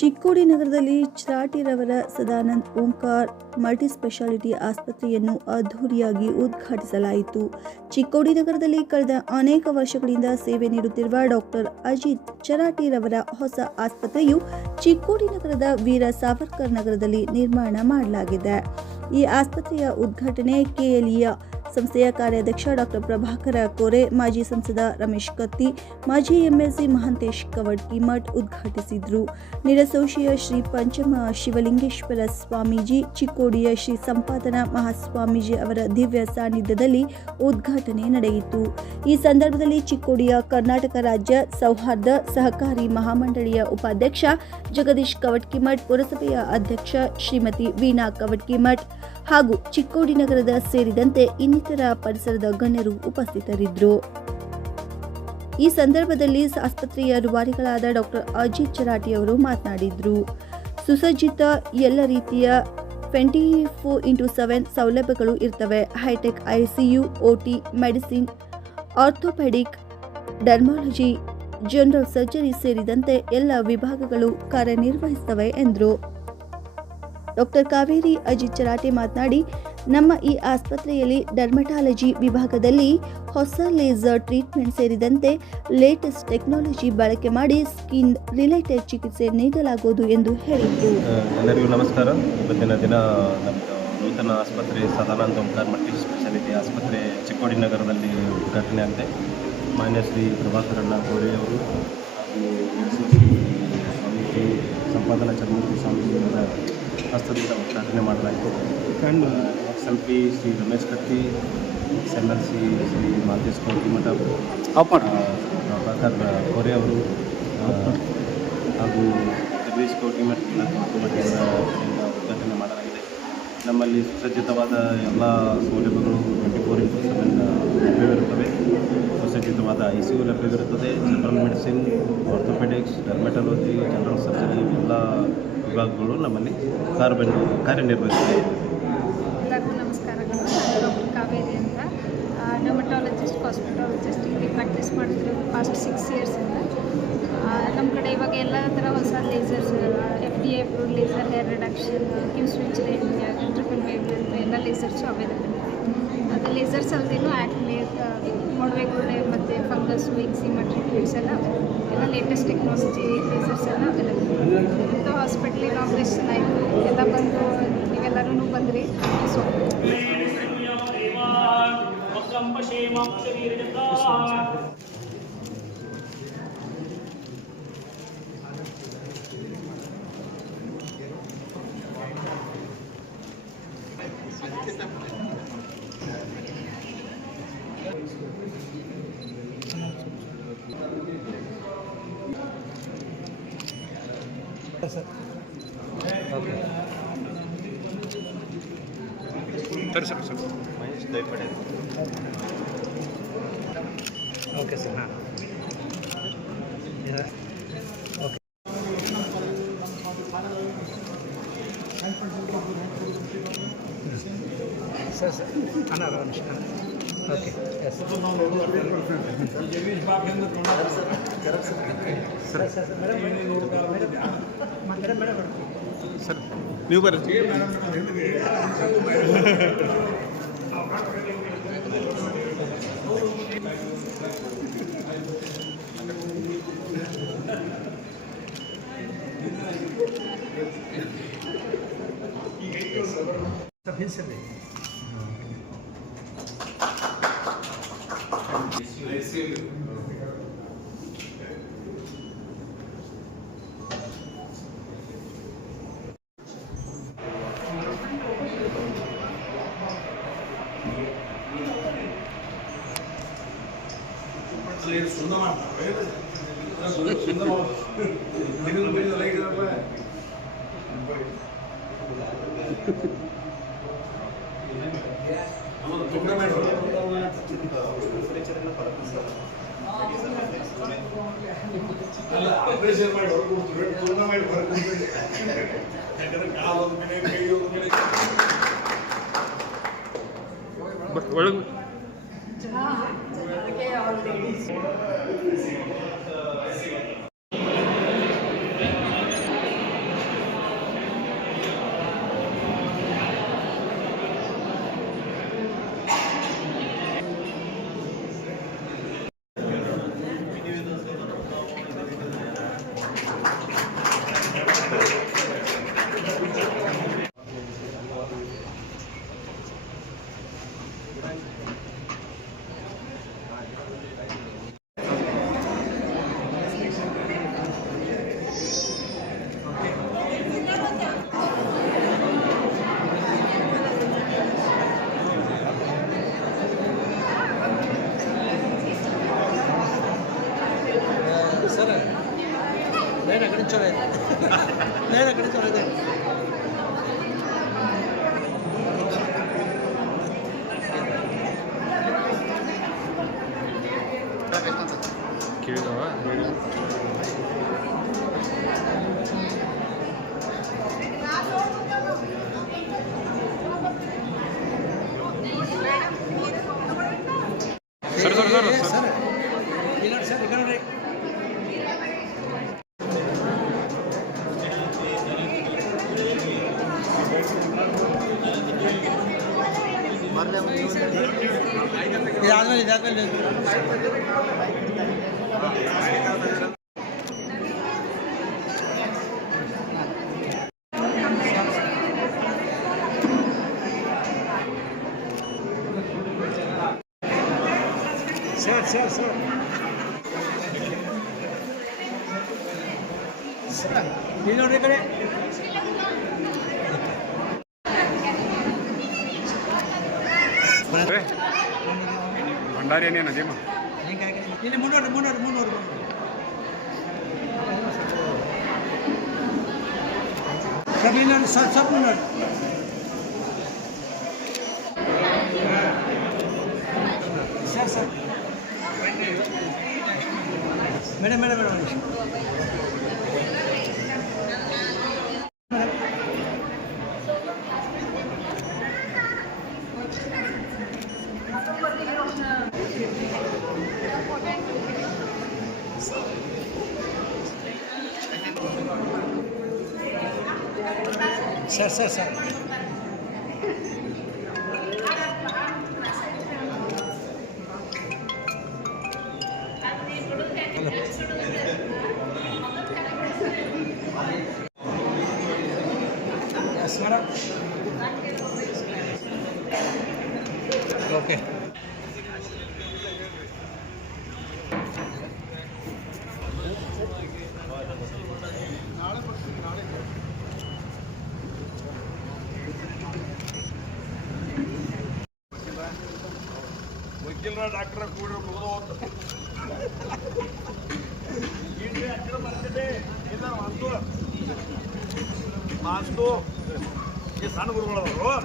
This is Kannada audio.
ಚಿಕ್ಕೋಡಿ ನಗರದಲ್ಲಿ ಚಿರಾಟಿರವರ ಸದಾನಂದ್ ಓಂಕಾರ್ ಮಲ್ಟಿ ಸ್ಪೆಷಾಲಿಟಿ ಆಸ್ಪತ್ರೆಯನ್ನು ಅದ್ಧೂರಿಯಾಗಿ ಉದ್ಘಾಟಿಸಲಾಯಿತು. ಚಿಕ್ಕೋಡಿ ನಗರದಲ್ಲಿ ಕಳೆದ ಅನೇಕ ವರ್ಷಗಳಿಂದ ಸೇವೆ ನೀಡುತ್ತಿರುವ ಡಾಕ್ಟರ್ ಅಜಿತ್ ಚಿರಾಟಿರವರ ಹೊಸ ಆಸ್ಪತ್ರೆಯು ಚಿಕ್ಕೋಡಿ ನಗರದ ವೀರ ಸಾವರ್ಕರ್ ನಗರದಲ್ಲಿ ನಿರ್ಮಾಣ ಮಾಡಲಾಗಿದೆ. ಈ ಆಸ್ಪತ್ರೆಯ ಉದ್ಘಾಟನೆ ಕೆಎಲ್ಇಯ ಸಂಸ್ಥೆಯ ಕಾರ್ಯಾಧ್ಯಕ್ಷ ಡಾಕ್ಟರ್ ಪ್ರಭಾಕರ ಕೋರೆ, ಮಾಜಿ ಸಂಸದ ರಮೇಶ್ ಕತ್ತಿ, ಮಾಜಿ ಎಂಎಲ್ಸಿ ಮಹಾಂತೇಶ್ ಕವಡ್ಕಿಮಠ್ ಉದ್ಘಾಟಿಸಿದರು. ನಿಡಸೋಶಿಯ ಶ್ರೀ ಪಂಚಮ ಶಿವಲಿಂಗೇಶ್ವರ ಸ್ವಾಮೀಜಿ, ಚಿಕ್ಕೋಡಿಯ ಶ್ರೀ ಸಂಪಾದನಾ ಮಹಾಸ್ವಾಮೀಜಿ ಅವರ ದಿವ್ಯ ಸಾನ್ನಿಧ್ಯದಲ್ಲಿ ಉದ್ಘಾಟನೆ ನಡೆಯಿತು. ಈ ಸಂದರ್ಭದಲ್ಲಿ ಚಿಕ್ಕೋಡಿಯ ಕರ್ನಾಟಕ ರಾಜ್ಯ ಸೌಹಾರ್ದ ಸಹಕಾರಿ ಮಹಾಮಂಡಳಿಯ ಉಪಾಧ್ಯಕ್ಷ ಜಗದೀಶ್ ಕವಡ್ಕಿಮಠ್, ಪುರಸಭೆಯ ಅಧ್ಯಕ್ಷ ಶ್ರೀಮತಿ ವೀಣಾ ಕವಡ್ಕಿಮಠ್ ಹಾಗೂ ಚಿಕ್ಕೋಡಿ ನಗರದ ಸೇರಿದಂತೆ ಇನ್ನಿತರ ಪರಿಸರದ ಗಣ್ಯರು ಉಪಸ್ಥಿತರಿದ್ದರು. ಈ ಸಂದರ್ಭದಲ್ಲಿ ಆಸ್ಪತ್ರೆಯ ರೂವಾರಿಗಳಾದ ಡಾಕ್ಟರ್ ಅಜಿತ್ ಚಿರಾಟಿ ಅವರು ಮಾತನಾಡಿದರು. ಸುಸಜ್ಜಿತ ಎಲ್ಲ ರೀತಿಯ 24x7 ಸೌಲಭ್ಯಗಳು ಇರ್ತವೆ. High tech ICU, OT, medicine, orthopaedic, dermatology, general surgery ಸೇರಿದಂತೆ ಎಲ್ಲ ವಿಭಾಗಗಳು ಕಾರ್ಯನಿರ್ವಹಿಸುತ್ತವೆ ಎಂದರು. ಡಾಕ್ಟರ್ ಕಾವೇರಿ ಅಜಿತ್ ಚಿರಾಟಿ ಮಾತನಾಡಿ, ನಮ್ಮ ಈ ಆಸ್ಪತ್ರೆಯಲ್ಲಿ ಡರ್ಮಟಾಲಜಿ ವಿಭಾಗದಲ್ಲಿ ಹೊಸ ಲೇಸರ್ ಟ್ರೀಟ್ಮೆಂಟ್ ಸೇರಿದಂತೆ ಲೇಟೆಸ್ಟ್ ಟೆಕ್ನಾಲಜಿ ಬಳಕೆ ಮಾಡಿ ಸ್ಕಿನ್ ರಿಲೇಟೆಡ್ ಚಿಕಿತ್ಸೆ ನೀಡಲಾಗುವುದು ಎಂದು ಹೇಳಿದರು. ಎಲ್ಲರಿಗೂ ನಮಸ್ಕಾರ. ಇವತ್ತಿನ ದಿನ ನಮ್ಮದು ನೂತನ ಆಸ್ಪತ್ರೆ ಸದಾನಂದ ಓಂಕಾರ್ ಮಲ್ಟಿ ಸ್ಪೆಷಾಲಿಟಿ ಆಸ್ಪತ್ರೆ ಚಿಕ್ಕೋಡಿ ನಗರದಲ್ಲಿ ಉದ್ಘಾಟನೆ ಆಗಿದೆ. ಮಾನ್ಯ ಶ್ರೀ ಪ್ರಭಾಕರಣ್ಣ ಕೋರೆ ಅವರು ಹಾಗೂ ಸ್ವಾಮೀಜಿ ಸಂಪಾದನಾ ಚರ್ಮೂರ್ತಿ ಸ್ವಾಮೀಜಿಯವರ ಹಸ್ತದಿಂದ ಉದ್ಘಾಟನೆ ಮಾಡಲಾಯಿತು. XLP ಶ್ರೀ ರಮೇಶ್ ಕತ್ತಿ, XMLC ಶ್ರೀ ಮಹಾಂತೇಶ್ ಕವಡ್ಕಿಮಠ, ಪ್ರಭಾಕರ್ ಕೋರೆ ಅವರು ಹಾಗೂ ಜಗದೀಶ್ ಕವಡ್ಕಿಮಠ್ ಉದ್ಘಾಟನೆ ಮಾಡಲಾಗಿದೆ. ನಮ್ಮಲ್ಲಿ ಸುಸಜ್ಜಿತವಾದ ಎಲ್ಲ ಸೌಲಭ್ಯಗಳು 24x7 ಲಭ್ಯವಿರುತ್ತವೆ. ಸುಸಜ್ಜಿತವಾದ ICU ಲಭ್ಯವಿರುತ್ತದೆ. General medicine, orthopaedics, dermatology, general surgery ಎಲ್ಲ ವಿಭಾಗಗಳು ನಮ್ಮಲ್ಲಿ ಕಾರ್ಯನಿರ್ವಹಿಸುತ್ತವೆ. ಎಲ್ಲರಿಗೂ ನಮಸ್ಕಾರಗಳು. ನಾನು ಡಾಕ್ಟರ್ ಕಾವೇರಿ ಅಂತ, ಡರ್ಮಟಾಲಜಿಸ್ಟ್, ಹಾಸ್ಪಿಟಾಲಜಿಸ್ಟ್ ಇಲ್ಲಿ ಪ್ರಾಕ್ಟೀಸ್ ಮಾಡ್ತಿರೋ ಪಾಸ್ಟ್ 6 ಇಯರ್ಸಿಂದ. ನಮ್ಮ ಕಡೆ ಇವಾಗ ಎಲ್ಲ ಥರ ಹೊಸ lasers, FDA approved laser, hair reduction, Q switch range, triple wave ಎಲ್ಲ ಲೇಸರ್ಸು ಅವೈಲೇಬಲ್ ಇದೆ. ಅದು ಲೇಸರ್ಸ್ ಅಲ್ಲದೇನು ಆ್ಯಕ್ನೆ, ಮೊಡವೆಗೂಡೆ ಮತ್ತು ಫಂಗಸ್ಸು, ಎಕ್ಸಿಮಾ ಟ್ರೀಟ್ಮೆಂಟ್ಸ್ ಎಲ್ಲ ಎಲ್ಲ ಲೇಟೆಸ್ಟ್ ಟೆಕ್ನಾಲಜಿ ಲೇಸರ್ಸ್ ಎಲ್ಲ ಅವೈಲೇಬಲ್ ಇದೆ. ಮತ್ತು ಹಾಸ್ಪಿಟ್ಲ್ ಇನಾಗ್ರೇಷನ್ ಆಯಿತು, ಎಲ್ಲ ಬಂದು ನೀವೆಲ್ಲರೂ ಬಂದ್ರಿ. ಸೊ ಮಹೇಶ್ ದೈಪಡೆ. Okay sir. ಹಾಂ, ಓಕೆ ಸರ್. ಸರ್ ಅಣ್ಣ Ramesh. Okay yes sir. Sir ನೀವು ಬರ್ರಿ. ಆಪರೇಷನ್ ಮಾಡಿ ಹೊರಗೆ ಪೂರ್ಣ ಮಾಡಿ ಹೊರಗೆ ಯಾಕಂದ್ರೆ ಕಾಲು ಒಂದು ಕಡೆ ಕೈ ಒಂದು ಕಡೆ ಒಳಗೆ ಇದಾದ್ಮೇಲೆ ಸರ್ ಇಲ್ಲಿ ನೋಡ್ರಿ ಈ ಕಡೆ ಭಂಡಾರಿ ಏನೇನು ಅದೇಮ ಇಲ್ಲಿ ಮುನ್ನೂರು ಸರ್ ಇಲ್ಲಿ ನೋಡಿ ಸ್ವಲ್ಪ ನೋಡಿ sir madam sir madam okay ವಕೀಲರ ಡಾಕ್ಟರ್ ಕೂಡ ಮುಗಿದು ಅಕ್ಷರ ಬರ್ತಿದೆ ಇಲ್ಲ ಮಾಸ್ತು ಈ ಸಣ್ಣ ಗುರುಗಳವರು